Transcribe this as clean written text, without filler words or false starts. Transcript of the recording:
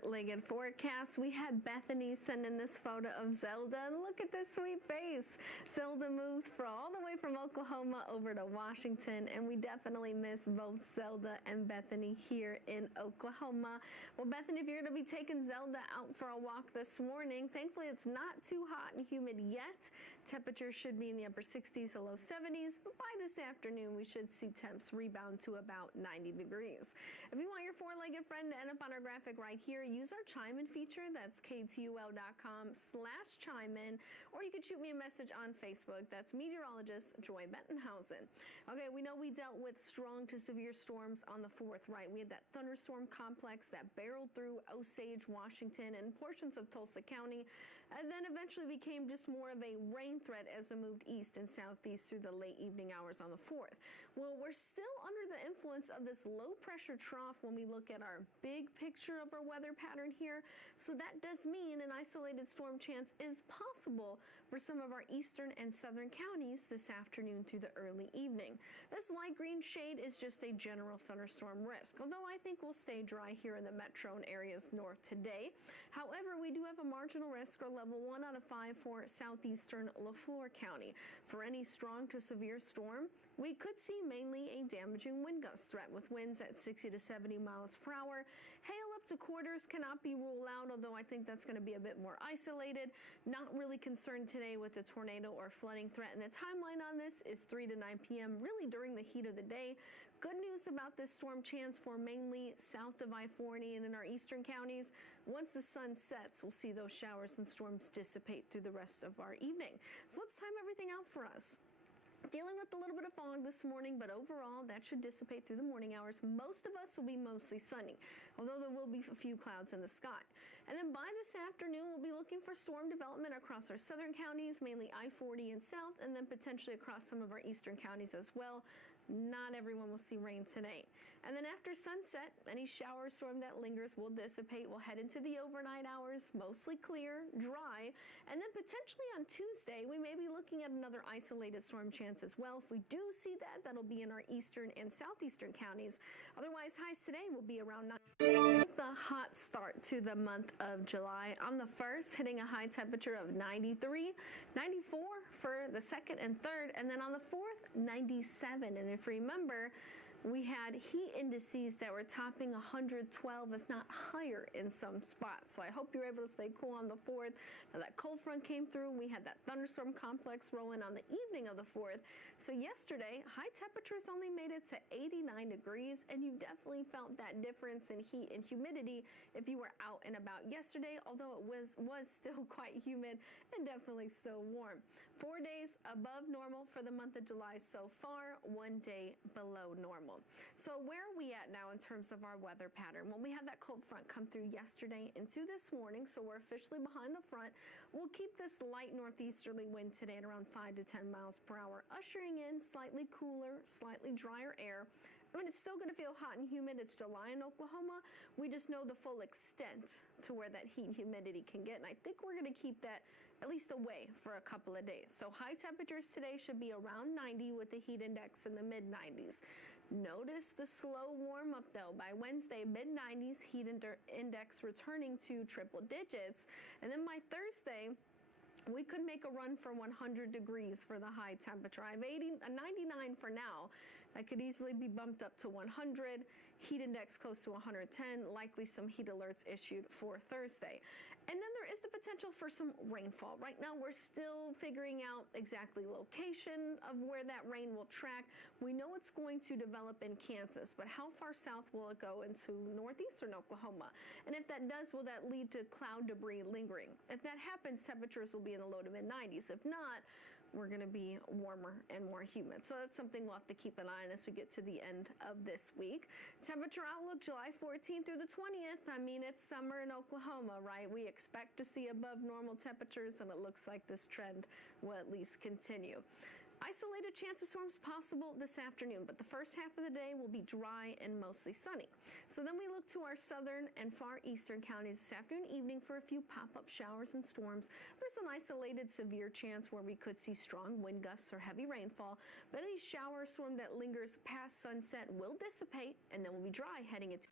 four-legged forecast. We had Bethany sending this photo of Zelda, and look at this sweet face. Zelda moved all the way from Oklahoma over to Washington, and we definitely miss both Zelda and Bethany here in Oklahoma. Well, Bethany, if you're going to be taking Zelda out for a walk this morning, thankfully it's not too hot and humid yet. Temperatures should be in the upper 60s to low 70s, but by this afternoon we should see temps rebound to about 90 degrees. If you want your four-legged friend to end up on our graphic right here, use our chime-in feature. That's KTUL.com/chime-in, or you could shoot me a message on Facebook. That's meteorologist Joie Bettenhausen. Okay, we know we dealt with strong to severe storms on the 4th, right? We had that thunderstorm complex that barreled through Osage, Washington, and portions of Tulsa County, and then eventually became just more of a rain threat as it moved east and southeast through the late evening hours on the 4th. Well, we're still under the influence of this low-pressure trough when we look at our big picture of our weather pattern here. So that does mean an isolated storm chance is possible for some of our eastern and southern counties this afternoon through the early evening. This light green shade is just a general thunderstorm risk, although I think we'll stay dry here in the metro and areas north today. However, we do have a marginal risk or level 1 out of 5 for southeastern LaFleur County. For any strong to severe storm, we could see mainly a damaging wind gust threat with winds at 60 to 70 miles per hour. Hail up to quarters cannot be ruled out, although I think that's going to be a bit more isolated. Not really concerned today with the tornado or flooding threat, and the timeline on this is 3 to 9 p.m., really during the heat of the day. Good news about this storm chance for mainly south of I-40 and in our eastern counties. Once the sun sets, we'll see those showers and storms dissipate through the rest of our evening. So let's time everything out for us. Dealing with a little bit of fog this morning, but overall that should dissipate through the morning hours. Most of us will be mostly sunny, although there will be a few clouds in the sky. And then by this afternoon, we'll be looking for storm development across our southern counties, mainly I-40 and south, and then potentially across some of our eastern counties as well. Not everyone will see rain today. And then after sunset, any shower or storm that lingers will dissipate. We'll head into the overnight hours, mostly clear, dry, and then potentially on Tuesday, we may be looking at another isolated storm chance as well. If we do see that, that'll be in our eastern and southeastern counties. Otherwise, highs today will be around 9. The hot start to the month of July. On the 1st, hitting a high temperature of 93, 94 for the 2nd and 3rd, and then on the 4th, 97. And if you remember, we had heat indices that were topping 112, if not higher in some spots. So I hope you're able to stay cool on the 4th. Now that cold front came through. We had that thunderstorm complex rolling on the evening of the 4th. So yesterday, high temperatures only made it to 89 degrees, and you definitely felt that difference in heat and humidity if you were out and about yesterday, although it was still quite humid and definitely still warm. 4 days above normal for the month of July so far, 1 day below normal. So where are we at now in terms of our weather pattern? Well, we had that cold front come through yesterday into this morning, so we're officially behind the front. We'll keep this light northeasterly wind today at around 5 to 10 miles per hour, ushering in slightly cooler, slightly drier air. I mean, it's still going to feel hot and humid. It's July in Oklahoma. We just know the full extent to where that heat and humidity can get, and I think we're going to keep that at least away for a couple of days. So high temperatures today should be around 90 with the heat index in the mid-90s. Notice the slow warm-up, though. By Wednesday, mid-90s, heat index returning to triple digits, and then by Thursday, we could make a run for 100 degrees for the high temperature. I have 99 for now. I could easily be bumped up to 100. Heat index close to 110. Likely some heat alerts issued for Thursday. And then there is the potential for some rainfall. Right now we're still figuring out exactly location of where that rain will track. We know it's going to develop in Kansas, but how far south will it go into northeastern Oklahoma? And if that does, will that lead to cloud debris lingering? If that happens, temperatures will be in the low to mid-90s. If not, we're going to be warmer and more humid. So that's something we'll have to keep an eye on as we get to the end of this week. Temperature outlook July 14th through the 20th. I mean, it's summer in Oklahoma, right? We expect to see above normal temperatures, and it looks like this trend will at least continue. Isolated chance of storms possible this afternoon, but the first half of the day will be dry and mostly sunny. So then we look to our southern and far eastern counties this afternoon and evening for a few pop-up showers and storms. There's an isolated severe chance where we could see strong wind gusts or heavy rainfall, but any shower or storm that lingers past sunset will dissipate, and then we'll be dry heading into